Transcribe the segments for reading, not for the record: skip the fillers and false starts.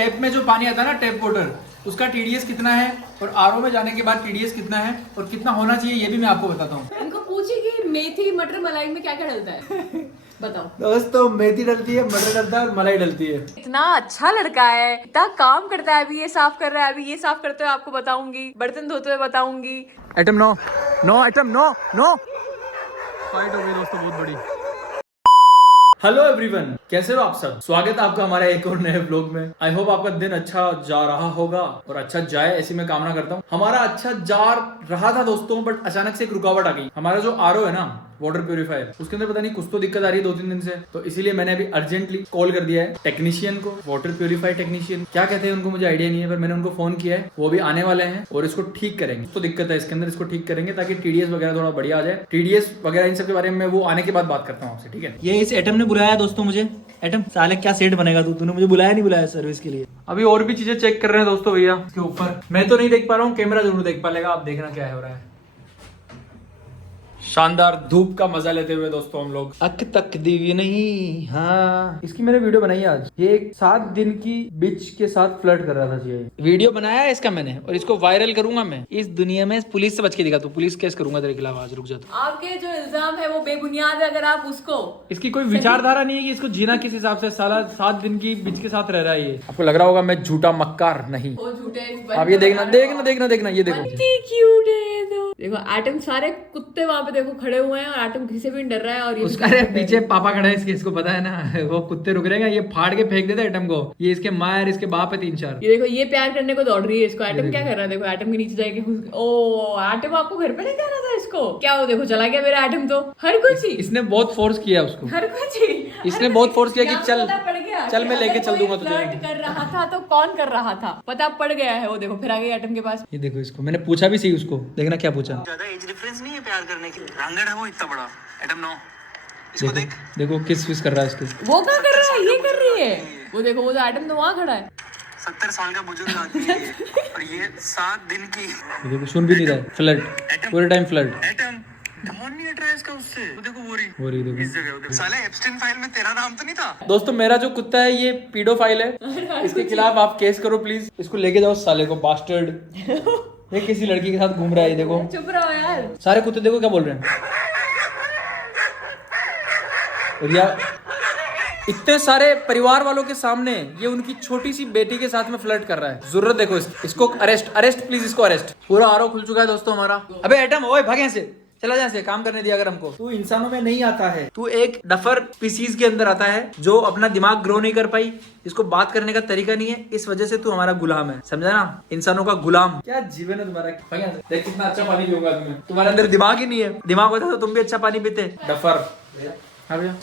Tap में जो पानी आता है ना, टैप वाटर, उसका टीडीएस कितना है और आरओ में जाने के बाद टीडीएस कितना है और कितना होना चाहिए ये भी मैं आपको बताता हूँ। इनको पूछिए कि मेथी मटर मलाई में क्या क्या डलता है, बताओ। दोस्तों मेथी डलती है, मटर डलता है और मलाई डलती है। इतना अच्छा लड़का है, इतना काम करता है, अभी ये साफ कर रहा है, अभी ये साफ करते हुए आपको बताऊंगी, बर्तन धोते हुए बताऊंगी। Item no, no item no no, fight हो गई दोस्तों बहुत बड़ी। हेलो एवरीवन, कैसे हो आप सब? स्वागत है आपका हमारे एक और नए व्लॉग में। आई होप आपका दिन अच्छा जा रहा होगा और अच्छा जाए ऐसी मैं कामना करता हूँ। हमारा अच्छा जा रहा था दोस्तों, बट अचानक से एक रुकावट आ गई। हमारा जो आरओ है ना, वाटर प्यूरिफायर, उसके अंदर पता नहीं कुछ तो दिक्कत आ रही है 2-3 दिन से, तो इसीलिए मैंने अभी अर्जेंटली कॉल कर दिया है टेक्नीशियन को। वाटर प्यूरिफायर टेक्नीशियन क्या कहते हैं उनको मुझे आइडिया नहीं है, पर मैंने उनको फोन किया है, वो भी आने वाले हैं और इसको ठीक करेंगे। तो दिक्कत है इसके अंदर, इसको ठीक करेंगे ताकि टीडीएस वगैरह थोड़ा बढ़िया आ जाए। टीडीएस वगैरह इन सब के बारे में वो आने के बाद बात करता हूँ आपसे, ठीक है। ये इस एटम ने बुलाया दोस्तों मुझे। एटम साले क्या सेट बनेगा तूने मुझे बुलाया नहीं बुलाया सर्विस के लिए। अभी और भी चीजें चेक कर रहे हैं दोस्तों भैया इसके ऊपर। मैं तो नहीं देख पा रहा हूँ, कैमरा जरूर देख पा लेगा। आप देखना क्या हो रहा है। शानदार धूप का मजा लेते हुए दोस्तों हम लोग। अक तक दिव्य नहीं। हाँ इसकी मैंने वीडियो बनाई है आज। ये एक 7 दिन की बिच के साथ फ्लर्ट कर रहा था जी। वीडियो बनाया है इसका मैंने और इसको वायरल करूंगा मैं इस दुनिया में। पुलिस से बच के दिखा तू, पुलिस केस करूंगा तेरे खिलाफ आज। रुक जा तू। आपके जो इल्जाम है वो बेबुनियाद है, अगर आप उसको इसकी कोई विचारधारा नहीं है कि इसको जीना किस हिसाब से। साला 7 दिन की बिच के साथ रह रहा है ये। आपको लग रहा होगा मैं झूठा मक्कार, नहीं। वो झूठे आप ये देखना देखना देखना देखना, ये देखो क्यूट है तो। देखो एटम, सारे कुत्ते वहां पे देखो खड़े हुए हैं और एटम किसी से भी डर रहा है। और ये उसका अरे पीछे पापा खड़ा है इसके, इसको पता है ना। वो कुत्ते रुक रहे हैं, ये फाड़ के फेंक देते एटम को। ये इसके माँ और इसके बाप है 3-4। ये देखो ये प्यार करने को दौड़ रही है इसको। एटम क्या कर रहा है देखो, एटम के नीचे जाके ओ एटम आपको घर पे लेके आना था इसको। क्या वो देखो चला गया मेरा एटम तो। हर कुछ ही इसने बहुत फोर्स किया उसको। हर कुछ ही इसने बहुत फोर्स किया कि चल पड़ गया चल मैं लेके चल दूंगा तुझे। फ्लर्ट कर रहा था तो कौन कर रहा था पता पड़ गया है। वो देखो फिर आ गई एटम के पास। ये देखो इसको, मैंने पूछा भी सही उसको, देखना क्या पूछा। ज्यादा एज डिफरेंस नहीं है प्यार करने की। रांगड़ है वो इतना बड़ा। एटम नो, इसको देख। देखो किस विस कर रहा है इसके। वो क्या कर रहा है, ये कर रही है। वो देखो वो एटम तो वहां खड़ा है। 70 साल का बुजुर्ग आदमी है ये, और ये 7 दिन की। ये देखो सुन भी नहीं रहा है। फ्लर्ट पूरे टाइम फ्लर्ट। एटम ध्यान नहीं हट रहा है इसका उससे। वो देखो वो रही देखो इस जगह। वो देखो साले एप्स्टाइन फाइल में तेरा नाम तो नहीं था। दोस्तों मेरा जो कुत्ता है ये पीडोफाइल है। इसके खिलाफ आप केस करो प्लीज। इसको लेके जाओ साले को, बास्टर्ड। ये किसी लड़की के साथ घूम रहा है। ये देखो चुप रहो यार। सारे कुत्ते देखो क्या बोल रहे हैं। और यार इतने सारे परिवार वालों के सामने ये उनकी छोटी सी बेटी के साथ में फ्लर्ट कर रहा है। जरूरत देखो इसको अरेस्ट प्लीज, इसको अरेस्ट। पूरा आरओ खुल चुका है दोस्तों हमारा। अबे एटम ओए भाग यहाँ से, चला जा से, काम करने दिया अगर हमको। तू इंसानों में नहीं आता है, तू एक डफर स्पीसीज के अंदर आता है जो अपना दिमाग ग्रो नहीं कर पाई, इसको बात करने का तरीका नहीं है, इस वजह से तू हमारा गुलाम है, समझा ना? इंसानों का गुलाम। क्या जीवन है तुम्हारा। भाग यहाँ से। देख कितना अच्छा पानी पीऊंगा तुम्हें। तुम्हारे अंदर दिमाग ही नहीं है। दिमाग होता तो तुम भी अच्छा पानी पीते। डफर। हाँ भैया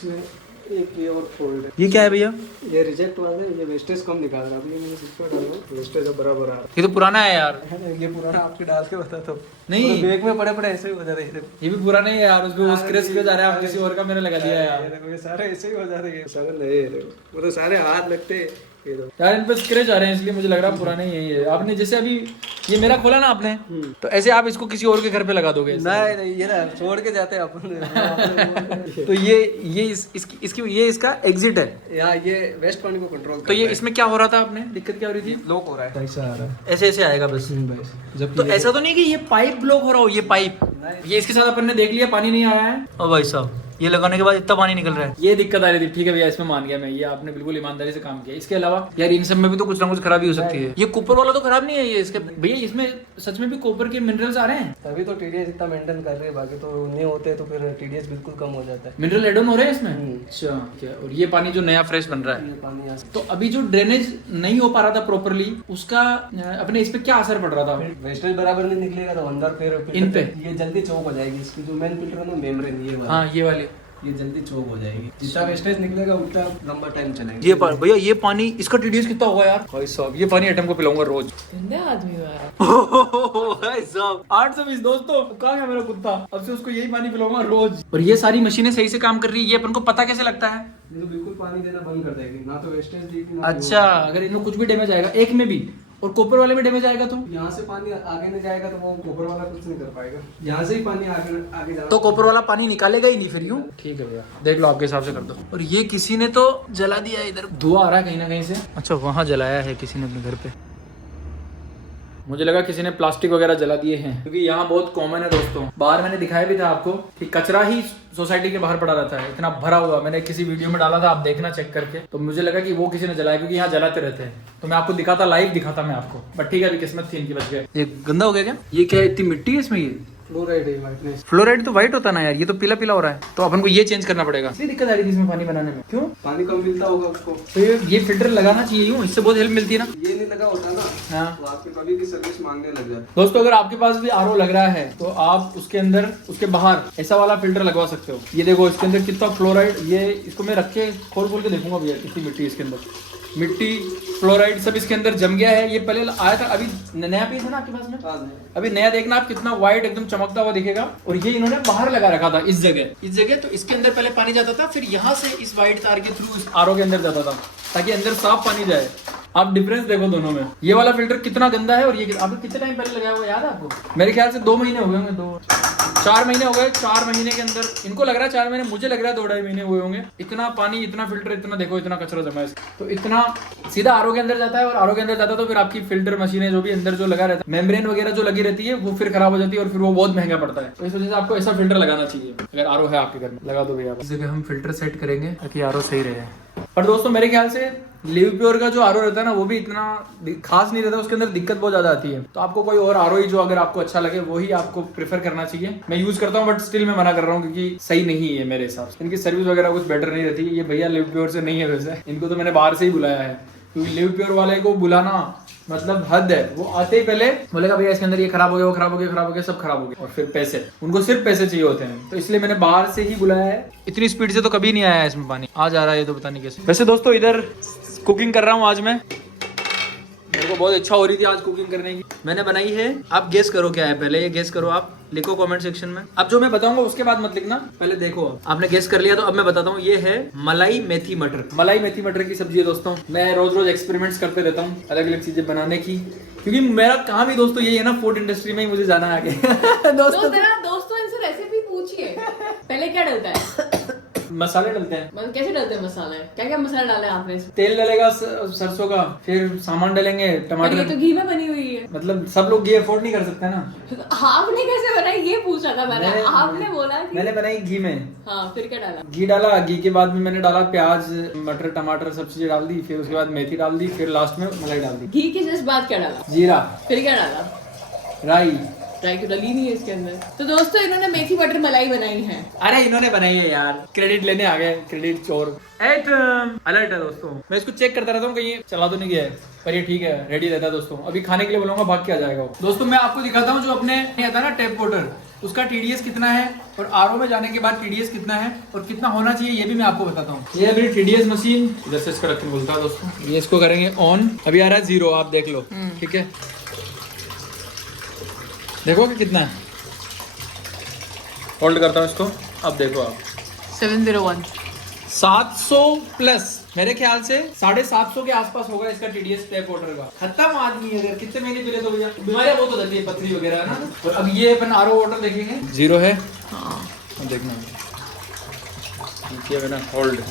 एक ये और फोल्ड है। ये क्या है भैया? ये रिजेक्ट वाला है, ये वेस्टेज कम निकाल रहा है। अपनी मैंने सिक्स पर डाला, वेस्टेज अब बराबर आ रहा ये तो पुराना है यार। है। ये पुराना आपके डाल के बता तो नहीं, बैग में पड़े पड़े ऐसे ही हो जा रहे हैं। ये भी पुराना ही है यार। उसमें वो स्क्रैच आ रहा है, आप किसी और का मैंने लगा दिया ये यार। देखो ये सारे ऐसे ही हो जा रहे हैं। सारे नए हैं देखो। वो तो सारे हाथ लगते हैं। ये दो यार इन पे स्क्रैच आ रहे हैं, इसलिए मुझे लग रहा है पुराने यही है। आपने जैसे अभी ये मेरा खोला ना आपने, तो ऐसे आप इसको किसी और के घर पे लगा दोगे ऐसे। नहीं ये ना छोड़ के जाते हैं अपन। तो ये इसकी ये इसका एग्जिट है। यहाँ ये वेस्ट पानी को कंट्रोल तो ये इसमें क्या हो रहा था आपने, दिक्कत क्या हो रही थी? ब्लॉक हो रहा है। ऐसा आ रहा है ऐसे ऐसे आएगा बस। जब तो ऐसा तो नहीं कि ये पाइप ब्लॉक हो रहा हो, ये पाइप, ये इसके साथ अपन ने देख लिया पानी नहीं आया है। ओ भाई साहब ये लगाने के बाद इतना पानी निकल रहा है, ये दिक्कत आ रही थी। ठीक है भैया, इसमें मान गया मैं, ये आपने बिल्कुल ईमानदारी से काम किया। इसके अलावा यार इन सब में भी तो कुछ ना कुछ खराबी हो सकती है। ये कॉपर वाला तो खराब नहीं है ये इसके भैया, इसमें सच में भी कॉपर के मिनरल्स आ रहे हैं। तभी तो टीडीएस इतना मेंटेन कर रहे हैं, बाकी तो नहीं होते तो फिर टीडीएस बिल्कुल कम हो जाता है। मिनरल एड ऑन हो रहे हैं इसमें। अच्छा क्या? और ये पानी जो नया फ्रेश बन रहा है, ये पानी यहाँ से तो अभी जो ड्रेनेज नहीं हो पा रहा था प्रॉपरली, उसका अपने इस पे क्या असर पड़ रहा था? वेस्टेज बराबर नहीं निकलेगा तो अंदर फिर इन पे ये जल्दी चौक हो जाएगी। इसकी जो मेन फिल्टर है ना, मेम्ब्रेन ये वाला, हाँ ये वाले, ये जल्दी चौक हो जाएगी। जितना वेस्टेज निकलेगा उतना लंबा टाइम चलेगा। ये भैया ये पानी, इसका टीडीएस कितना होगा यार? भाई साहब ये पानी एटम को पिलाऊंगा रोज। गंदे आदमी हो यार। भाई साहब 820 दोस्तों, कहाँ गया मेरा कुत्ता? अब से उसको यही पानी पिलाऊंगा रोज। और ये सारी मशीनें सही से काम कर रही है, ये अपन को पता कैसे लगता है? ये तो बिल्कुल पानी देना बंद कर देगी, ना तो वेस्टेज देगी ना। अच्छा, अगर इनमें कुछ भी डैमेज आएगा एक में भी और कॉपर वाले में डैमेज आएगा तो यहाँ से पानी आगे नहीं जाएगा तो वो कॉपर वाला कुछ नहीं कर पाएगा। यहाँ से ही पानी आगे आगे जाना तो कॉपर वाला पानी निकालेगा ही नहीं फिर यूं। ठीक है भैया, देख लो आपके हिसाब से कर दो। और ये किसी ने तो जला दिया है, इधर धुआं आ रहा है कहीं ना कहीं से। अच्छा वहाँ जलाया है किसी ने अपने घर पे, मुझे लगा किसी ने प्लास्टिक वगैरह जला दिए हैं, क्योंकि यहाँ बहुत कॉमन है दोस्तों। बाहर मैंने दिखाया भी था आपको कि कचरा ही सोसाइटी के बाहर पड़ा रहता है, इतना भरा हुआ। मैंने किसी वीडियो में डाला था, आप देखना चेक करके। तो मुझे लगा कि वो किसी ने जलाया, क्योंकि यहाँ जलाते रहते हैं। तो मैं आपको दिखाता, लाइव दिखाता मैं आपको, बट ठीक है अभी किस्मत थी इनकी, बच गए। ये गंदा हो गया क्या? ये क्या है, इतनी मिट्टी है इसमें? ये फ्लोराइड है, वाइटनेस। फ्लोराइड तो व्हाइट होता ना यार, ये तो पीला पीला हो रहा है। तो अपन को ये चेंज करना पड़ेगा। इतनी दिक्कत आ रही थी इसमें पानी बनाने में, क्यों? पानी कम मिलता होगा उसको। तो ये फिल्टर लगाना चाहिए यूं, इससे बहुत हेल्प मिलती है ना। ये नहीं लगा होता ना, हाँ तो आपके कभी भी सर्विस मांगने लग जाता। दोस्तों, अगर आपके पास भी आरओ लग रहा है तो आप उसके अंदर, उसके बाहर ऐसा वाला फिल्टर लगवा सकते हो। ये देखो इसके अंदर कितना फ्लोराइड, ये इसको मैं रख के खोल खोल के देखूंगा भैया कितनी मिट्टी है इसके अंदर। मिट्टी, फ्लोराइड सब इसके अंदर जम गया है। ये पहले आया था, अभी नया पीस है ना आपके पास में, अभी नया देखना आप, कितना व्हाइट एकदम चमकता हुआ दिखेगा। और ये इन्होंने बाहर लगा रखा था इस जगह, तो इसके अंदर पहले पानी जाता था, फिर यहाँ से इस व्हाइट तार के थ्रू आरओ के अंदर जाता था, ताकि अंदर साफ पानी जाए। आप डिफरेंस देखो दोनों में। ये वाला फिल्टर कितना गंदा है और ये आपको कितने टाइम पहले लगाया हुआ याद है आपको? मेरे ख्याल से 2 महीने हो गए होंगे, 4 महीने हो गए। 4 महीने के अंदर इनको लग रहा है 4 महीने, मुझे लग रहा है 2-2.5 महीने हुए होंगे। इतना पानी, इतना फिल्टर, इतना देखो, इतना कचरा जमा है। तो इतना सीधा आरओ के अंदर जाता है, और आरओ के अंदर जाता है तो फिर आपकी फिल्टर मशीनें जो भी अंदर जो लगा रहता है, मेम्ब्रेन वगैरह जो लगी रहती है, वो फिर खराब हो जाती है और फिर वो बहुत महंगा पड़ता है। तो इस वजह से आपको ऐसा फिल्टर लगाना चाहिए। अगर आरओ है आपके घर में, लगा दो भैया। इस जगह हम फिल्टर सेट करेंगे ताकि आरओ सही रहे। पर दोस्तों मेरे ख्याल से लिव प्योर का जो आरओ रहता है ना, वो भी इतना खास नहीं रहता, उसके अंदर दिक्कत बहुत ज्यादा आती है। तो आपको कोई और आरओ ही जो अगर आपको अच्छा लगे वही आपको प्रेफर करना चाहिए। मैं यूज करता हूँ बट स्टिल मैं मना कर रहा हूँ, क्योंकि सही नहीं है मेरे हिसाब से। इनकी सर्विस वगैरह कुछ बेटर नहीं रहती। ये भैया लिव प्योर से नहीं है वैसे, इनको तो मैंने बाहर से ही बुलाया है, क्योंकि लिव प्योर वाले को बुलाना मतलब हद है। वो आते ही पहले बोलेगा भैया इसके अंदर ये खराब हो गया, वो खराब हो गया, खराब हो गया, सब खराब हो गया, और फिर पैसे, उनको सिर्फ पैसे चाहिए होते हैं। तो इसलिए मैंने बाहर से ही बुलाया है। इतनी स्पीड से तो कभी नहीं आया है इसमें पानी, आज आ रहा है ये तो पता नहीं कैसे। वैसे दोस्तों इधर कुकिंग कर रहा हूँ आज मैं, मेरे को बहुत इच्छा हो रही थी आज कुकिंग करने की। मैंने बनाई है, आप गेस करो क्या है, पहले ये गेस करो, आप लिखो कमेंट सेक्शन में। अब जो मैं बताऊंगा उसके बाद मत लिखना, पहले देखो। आपने गेस कर लिया तो अब मैं बताता हूँ। ये है मलाई मेथी मटर। मलाई मेथी मटर की सब्जी है दोस्तों। मैं रोज रोज एक्सपेरिमेंट्स करते रहता हूँ अलग अलग चीजें बनाने की, क्योंकि मेरा काम ही दोस्तों यही है ना, फूड इंडस्ट्री में ही मुझे जाना है आगे। दोस्तों इनसे रेसिपी पूछिए। पहले क्या डलता है? मसाले डलते हैं। मतलब कैसे डलते हैं मसाले? क्या क्या मसाला डाला है आपने इसमें? तेल डलेगा सरसों का, फिर सामान डलेंगे, ये टमाटर। तो घी में बनी हुई है। मतलब सब लोग घी अफोर्ड नहीं कर सकते ना। आपने कैसे बनाई ये पूछा था मैंने। आपने बोला कि मैंने बनाई घी में। हाँ, फिर क्या डाला? घी डाला, घी के बाद में मैंने डाला प्याज, मटर, टमाटर, सब चीजें डाल दी, फिर उसके बाद मेथी डाल दी, फिर लास्ट में मलाई डाल दी। घी के जस्ट बाद क्या डाला? जीरा, फिर क्या डाला? राई। राई तो डली नहीं है इसके अंदर। तो दोस्तों इन्होंने मेथी मटर मलाई बनाई है। अरे इन्होंने बनाई है यार, क्रेडिट लेने आ गए, क्रेडिट चोर। अलर्ट है दोस्तों, मैं इसको चेक करता रहता हूँ कहीं चला तो नहीं गया है, पर ये ठीक है, रेडी रहता है दोस्तों। अभी खाने के लिए बोलूंगा, भाग के आ जाएगा वो। दोस्तों मैं आपको दिखाता हूँ जो अपने आता है ना टैप वाटर, उसका टीडीएस कितना है और आरओ में जाने के बाद टीडीएस कितना है और कितना होना चाहिए, ये भी मैं आपको बताता हूँ। ये मेरी टीडीएस मशीन, इधर से इसका ढक्कन खुलता है दोस्तों। ये इसको करेंगे ऑन, अभी आ रहा है 0, आप देख लो। ठीक है, देखो कि कितना है। होल्ड करता हूँ इसको, अब देखो आप 701 700 प्लस, मेरे ख्याल से 750 के आसपास होगा इसका टीडीएस टैप वाटर का। खत्म आदमी है, अगर कितने महीने पहले तो भैया बीमारियां बहुत हो जाती है, पथरी वगैरह है ना। और अब ये अपन आरओ वाटर देखेंगे, 0 है। हाँ, देखना किया मैंने होल्ड,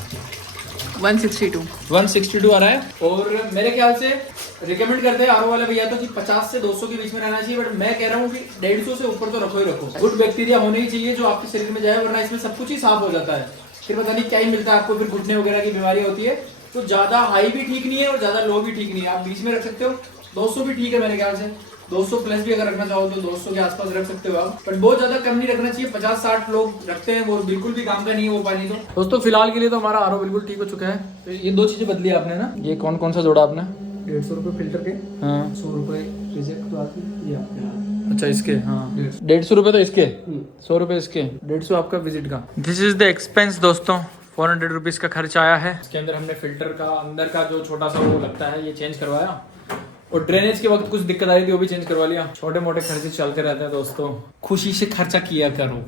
162 आ रहा है। और मेरे ख्याल से रिकमेंड करते हैं आरओ वाले भैया तो कि 50 से 200 के बीच में रहना चाहिए, बट मैं कह रहा हूँ कि 150 से ऊपर तो रखो ही रखो। गुड बैक्टीरिया होने ही चाहिए जो आपके शरीर में जाए, वरना इसमें सब कुछ ही साफ हो जाता है, फिर पता नहीं क्या ही मिलता है आपको, फिर घुटने वगैरह की बीमारी होती है। तो ज्यादा हाई भी ठीक नहीं है और ज्यादा लो भी ठीक नहीं है, आप बीच में रख सकते हो। 200 भी ठीक है मेरे ख्याल से, 200 प्लस भी अगर रखना चाहो तो 200 के आसपास रख सकते हो आप, बट बहुत ज्यादा कम नहीं रखना चाहिए। 50-60 लोग रखते हैं, वो बिल्कुल भी काम का नहीं है वो पानी। तो दोस्तों फिलहाल के लिए तो हमारा आरओ बिल्कुल ठीक हो चुका है। तो ये 2 चीजें बदली आपने ना, ये कौन कौन सा जोड़ा आपने? 150 रुपए फिल्टर के, हाँ 100 रुपए रिजेक्ट तो आती है ये आपके। अच्छा इसके, हाँ 150 रुपए तो इसके, 100 रुपए इसके, 150 आपका विजिट का। दिस इज द एक्सपेंस दोस्तों, 400 रुपीज का खर्च आया है। इसके अंदर हमने फिल्टर का अंदर का जो छोटा सा वो लगता है ये चेंज करवाया, और ड्रेनेज के वक्त कुछ दिक्कत आ रही थी वो भी चेंज करवा लिया। छोटे मोटे खर्चे चलते रहते हैं दोस्तों, खुशी से खर्चा किया करो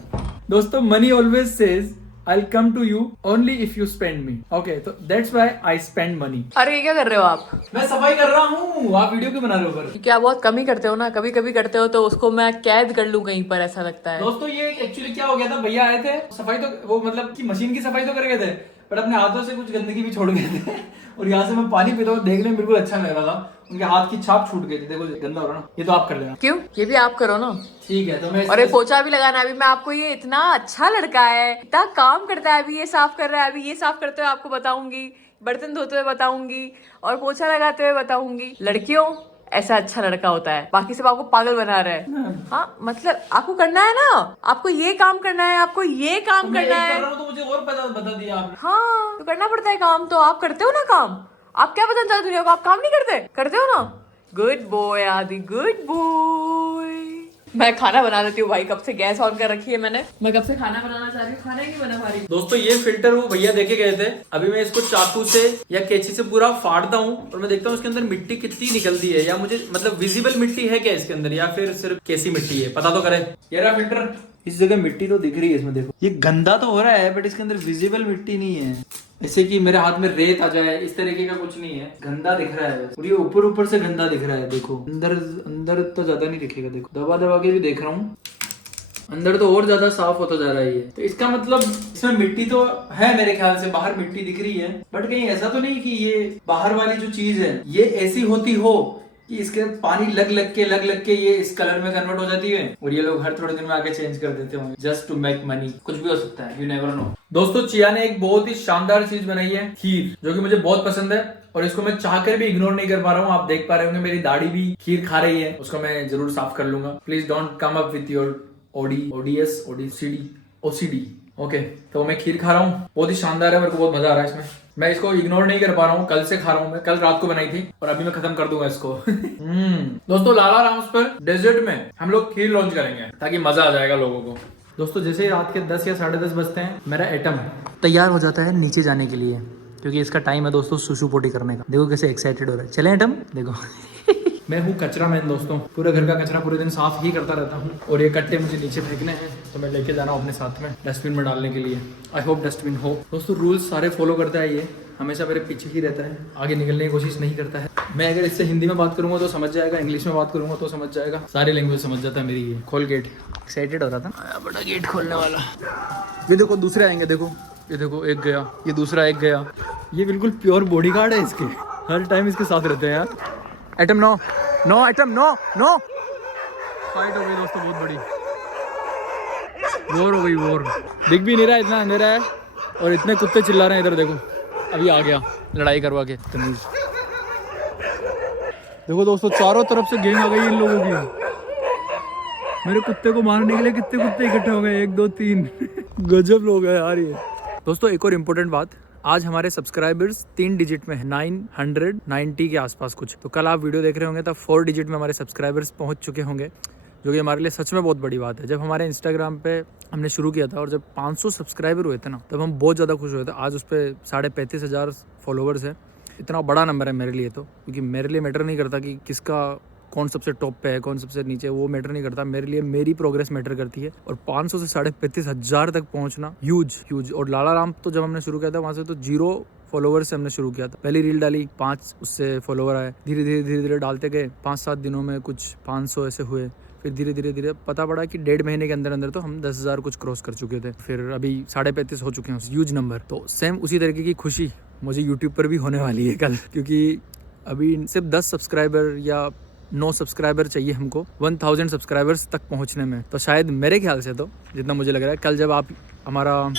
दोस्तों। Money always says I'll come to you only if you spend me. Okay, so that's why I spend money. अरे ये क्या कर रहे हो आप? मैं सफाई कर रहा हूँ, आप वीडियो क्यों बना रहे हो पर? क्या बहुत कमी करते हो ना, कभी कभी करते हो तो उसको मैं कैद कर लूं कहीं पर, ऐसा लगता है। दोस्तों ये एक्चुअली क्या हो गया था, भैया आए थे, सफाई तो वो मतलब कि मशीन की सफाई तो कर गए थे, पर अपने हाथों से कुछ गंदगी भी छोड़ गए थे और यहाँ से मैं पानी पीता हूँ, देखने में बिल्कुल अच्छा लग रहा था, उनके हाथ की छाप छूट गई थी, देखो गंदा हो रहा ना, ये तो आप कर लेना। क्यों? ये भी आप करो ना। ठीक है, तो मैं और ये पोछा भी लगाना। अभी मैं आपको, ये इतना अच्छा लड़का है, इतना काम करता है, अभी ये साफ कर रहा है, अभी ये साफ करते हुए आपको बताऊंगी, बर्तन धोते हुए बताऊंगी और पोछा लगाते हुए बताऊंगी। लड़कियों, ऐसा अच्छा लड़का होता है, बाकी सब आपको पागल बना रहा है। हाँ मतलब आपको करना है ना, आपको ये काम करना है, आपको ये काम करना है। तो मुझे और बता दिया आपने। हाँ तो करना पड़ता है काम, तो आप करते हो ना काम। आप क्या बताना चाहते दुनिया को, आप काम नहीं करते? करते हो ना। गुड बॉय आदि, गुड बॉय। मैं खाना बना लेती हूँ भाई, कब से गैस ऑन कर रखी है मैंने, मैं कब से खाना बनाना चाह रही हूँ, खाना ही नहीं बना पा रही। दोस्तों ये फिल्टर वो भैया देके गए थे, अभी मैं इसको चाकू से या कैंची से पूरा फाड़ता हूँ और मैं देखता हूँ इसके अंदर मिट्टी कितनी निकलती है, या मुझे मतलब विजिबल मिट्टी है क्या इसके अंदर, या फिर सिर्फ कैसी मिट्टी है, पता तो करे। ये रहा फिल्टर, इस जगह मिट्टी तो दिख रही है इसमें, देखो ये गंदा तो हो रहा है बट इसके अंदर विजिबल मिट्टी नहीं है, ऐसे कि मेरे हाथ में रेत आ जाए इस तरीके का कुछ नहीं है, गंदा दिख रहा है और ये ऊपर ऊपर से गंदा दिख रहा है। देखो अंदर अंदर तो ज्यादा नहीं दिखेगा, देखो दबा दबा के भी देख रहा हूँ, अंदर तो और ज्यादा साफ होता जा रहा है ये। तो इसका मतलब इसमें मिट्टी तो है मेरे ख्याल से, बाहर मिट्टी दिख रही है, बट कहीं ऐसा तो नहीं कि ये बाहर वाली जो चीज है ये ऐसी होती हो कि इसके पानी लग लग के ये इस कलर में कन्वर्ट हो जाती है और ये लोग हर थोड़े दिन में आके चेंज कर देते होंगे जस्ट टू मेक मनी। कुछ भी हो सकता है, यू नेवर नो। दोस्तों चिया ने एक बहुत ही शानदार चीज बनाई है, खीर, जो कि मुझे बहुत पसंद है और इसको मैं चाहकर भी इग्नोर नहीं कर पा रहा हूँ। आप देख पा रहे होंगे मेरी दाढ़ी भी खीर खा रही है, उसको मैं जरूर साफ कर लूंगा। Please don't come up with your ODS OCD. Okay, तो मैं खीर खा रहा हूँ, बहुत ही शानदार है, मेरे को बहुत मजा आ रहा है इसमें। मैं इसको इग्नोर नहीं कर पा रहा हूँ, कल से खा रहा हूँ, मैं कल रात को बनाई थी और अभी मैं खत्म कर दूंगा इसको। दोस्तों लाला राम्स पर डेजर्ट में हम लोग खीर लॉन्च करेंगे ताकि मजा आ जाएगा लोगों को। दोस्तों जैसे ही रात के 10 या 10:30 बजते हैं, मेरा एटम तैयार हो जाता है नीचे जाने के लिए, क्योंकि इसका टाइम है दोस्तों सुसु पोटी करने का। देखो कैसे एक्साइटेड हो रहा है, चले एटम देखो। मैं हूँ कचरा मैन दोस्तों, पूरे घर का कचरा पूरे दिन साफ ही करता रहता हूँ और ये कट्टे मुझे नीचे फेंकने हैं, तो मैं लेके जाना हूँ अपने साथ में डस्टबिन में डालने के लिए। आई होप डस्टबिन हो। दोस्तों रूल्स सारे फॉलो करता है, ये हमेशा मेरे पीछे ही रहता है, आगे निकलने की कोशिश नहीं करता है। मैं अगर इससे हिंदी में बात करूंगा तो समझ जाएगा, इंग्लिश में बात करूंगा तो समझ जाएगा, सारी लैंग्वेज समझ जाता है मेरी। ये खोल गेट, एक्साइटेड हो रहा था, आया बड़ा गेट खोलने वाला। ये देखो दूसरे आएंगे, देखो ये देखो एक गया, ये दूसरा एक गया, ये बिल्कुल प्योर बॉडी गार्ड है इसके, हर टाइम इसके साथ रहते हैं यार। Atom no no, atom no no. Fight हो गई दोस्तों बहुत बड़ी, वॉर हो गई, वॉर। दिख भी नहीं रहा, इतना अंधेरा है और इतने कुत्ते चिल्ला रहे हैं इधर। देखो अभी आ गया लड़ाई करवा के तमीज। देखो दोस्तों चारों तरफ से गैंग आ गई इन लोगों की, मेरे कुत्ते को मारने के लिए कितने कुत्ते इकट्ठे हो गए, 1 2 3। गजब लोग हैं यार ये। दोस्तों एक और इम्पोर्टेंट बात, आज हमारे सब्सक्राइबर्स 3 डिजिट में है, 990 के आसपास कुछ। तो कल आप वीडियो देख रहे होंगे तब 4 डिजिट में हमारे सब्सक्राइबर्स पहुंच चुके होंगे, जो कि हमारे लिए सच में बहुत बड़ी बात है। जब हमारे इंस्टाग्राम पे हमने शुरू किया था और जब 500 सब्सक्राइबर हुए थे ना, तब हम बहुत ज़्यादा खुश हुए थे। आज उस पर 35,500 फॉलोवर्स है, इतना बड़ा नंबर है मेरे लिए तो, क्योंकि मेरे लिए मैटर नहीं करता कि किसका कौन सबसे टॉप पे है कौन सबसे नीचे, वो मैटर नहीं करता। मेरे लिए मेरी प्रोग्रेस मैटर करती है और 500 से 35,500 तक पहुंचना ह्यूज। और लाला राम तो जब हमने शुरू किया था वहां से तो 0 फॉलोवर से हमने शुरू किया था। पहली रील डाली 5, उससे फॉलोवर आए, धीरे धीरे डालते गए, 5-7 दिनों में कुछ 500 ऐसे हुए, फिर धीरे धीरे पता पड़ा कि 1.5 महीने के अंदर अंदर तो हम 10,000 कुछ क्रॉस कर चुके थे, फिर अभी 35,500 हो चुके हैं, ह्यूज नंबर। तो सेम उसी तरीके की खुशी मुझे यूट्यूब पर भी होने वाली है कल, क्योंकि अभी सिर्फ 10 सब्सक्राइबर या 9 सब्सक्राइबर चाहिए हमको 1000 सब्सक्राइबर्स तक पहुंचने में। तो शायद मेरे ख्याल से, तो जितना मुझे लग रहा है, कल जब आप हमारा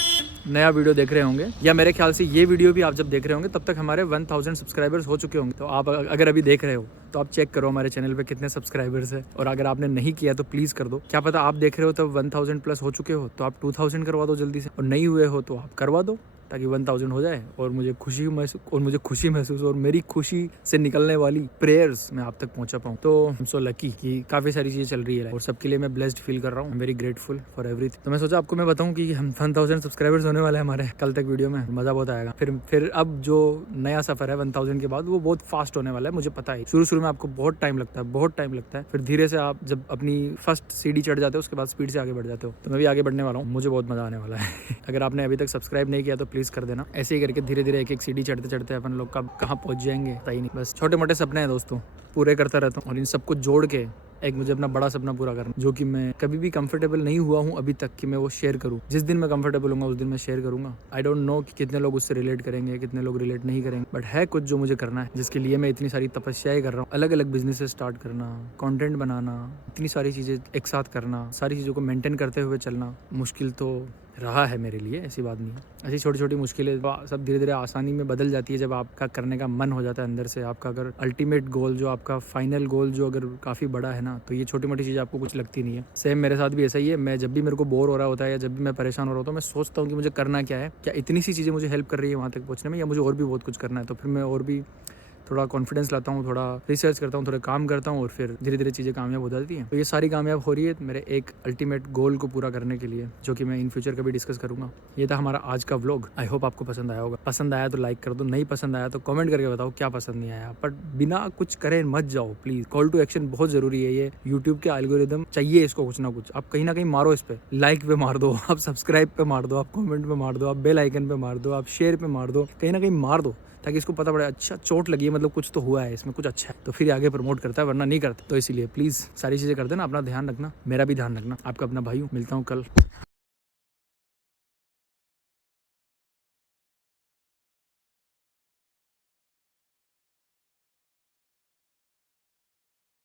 नया वीडियो देख रहे होंगे, या मेरे ख्याल से ये वीडियो भी आप जब देख रहे होंगे, तब तक हमारे 1000 सब्सक्राइबर्स हो चुके होंगे। तो आप अगर अभी देख रहे हो तो आप चेक करो हमारे चैनल पे कितने सब्सक्राइबर्स है, और अगर आपने नहीं किया तो प्लीज़ कर दो। क्या पता आप देख रहे हो तब 1000 प्लस हो चुके हो तो आप 2000 करवा दो जल्दी से, और नहीं हुए हो तो आप करवा दो। ताकि 1000 हो जाए और मुझे खुशी महसूस और मेरी खुशी से निकलने वाली प्रेयर्स मैं आप तक पहुंचा पाऊँ। तो आई एम सो लकी कि काफ़ी सारी चीज़ें चल रही है और सबके लिए मैं ब्लेस्ड फील कर रहा हूँ। Very grateful for everything. तो मैं सोचा आपको मैं बताऊँ कि हम 1000 सब्सक्राइबर्स होने वाले हैं हमारे कल तक वीडियो में, मज़ा बहुत आएगा। फिर अब जो नया सफ़र है 1000 के बाद वो बहुत फास्ट होने वाला है, मुझे पता है। शुरू में आपको बहुत टाइम लगता है, फिर धीरे से आप जब अपनी फर्स्ट सीढ़ी चढ़ जाते हो उसके बाद स्पीड से आगे बढ़ जाते हो। तो मैं भी आगे बढ़ने वाला हूँ, मुझे बहुत मजा आने वाला है। अगर आपने अभी तक सब्सक्राइब नहीं किया तो प्लीज कर देना। ऐसे ही करके धीरे धीरे एक सीढ़ी चढ़ते चढ़ते अपन लोग कब कहाँ पहुंच जाएंगे पता ही नहीं। बस छोटे मोटे सपने हैं दोस्तों, पूरे करता रहता हूँ और इन सबको जोड़ के एक मुझे अपना बड़ा सपना पूरा करना, जो कि मैं कभी भी कंफर्टेबल नहीं हुआ हूँ अभी तक कि मैं वो शेयर करूँ। जिस दिन मैं कंफर्टेबल हूँ उस दिन मैं शेयर करूंगा। आई डोंट नो कि कितने लोग उससे रिलेट करेंगे, कितने लोग रिलेट नहीं करेंगे, बट है कुछ जो मुझे करना है, जिसके लिए मैं इतनी सारी तपस्याएं कर रहा हूँ। अलग अलग बिजनेसेस स्टार्ट करना, कंटेंट बनाना, इतनी सारी चीज़ें एक साथ करना, सारी चीज़ों को मेंटेन करते हुए चलना मुश्किल तो रहा है मेरे लिए, ऐसी बात नहीं है। ऐसी छोटी छोटी मुश्किलें सब धीरे धीरे आसानी में बदल जाती है जब आपका करने का मन हो जाता है अंदर से। आपका अगर अल्टीमेट गोल जो आपका फाइनल गोल जो अगर काफ़ी बड़ा है ना, तो ये छोटी मोटी चीज़ आपको कुछ लगती नहीं है। सेम मेरे साथ भी ऐसा ही है। मैं जब भी मेरे को बोर हो रहा होता है या जब भी मैं परेशान हो रहा होता हूँ, मैं सोचता हूँ कि मुझे करना क्या है, क्या इतनी सी चीज़ें मुझे हेल्प कर रही है वहाँ तक पहुँचने में, या मुझे और भी बहुत कुछ करना है। तो फिर मैं और भी थोड़ा कॉन्फिडेंस लाता हूँ, थोड़ा रिसर्च करता हूँ, थोड़ा काम करता हूँ और फिर धीरे धीरे चीज़ें कामयाब हो जाती हैं। तो ये सारी कामयाब हो रही है मेरे एक अल्टीमेट गोल को पूरा करने के लिए, जो कि मैं इन फ्यूचर कभी डिस्कस करूँगा। ये था हमारा आज का व्लॉग। आई होप आपको पसंद आया होगा। पसंद आया तो लाइक कर दो, नहीं पसंद आया तो कमेंट करके बताओ क्या पसंद नहीं आया। बट बिना कुछ करे मत जाओ प्लीज़। कॉल टू एक्शन बहुत ज़रूरी है। ये यूट्यूब के एल्गोरिदम चाहिए इसको कुछ ना कुछ। आप कहीं ना कहीं मारो इस पर, लाइक पे मार दो, आप सब्सक्राइब पे मार दो, आप कॉमेंट पे मार दो, आप बेल आइकन पे मार दो, आप शेयर पे मार दो, कहीं ना कहीं मार दो, ताकि इसको पता पड़े अच्छा चोट लगी है, मतलब कुछ तो हुआ है इसमें, कुछ अच्छा है, तो फिर आगे प्रमोट करता है, वरना नहीं करता। तो इसीलिए प्लीज़ सारी चीज़ें कर देना, अपना ध्यान रखना, मेरा भी ध्यान रखना। आपका अपना भाई हूँ, मिलता हूँ कल।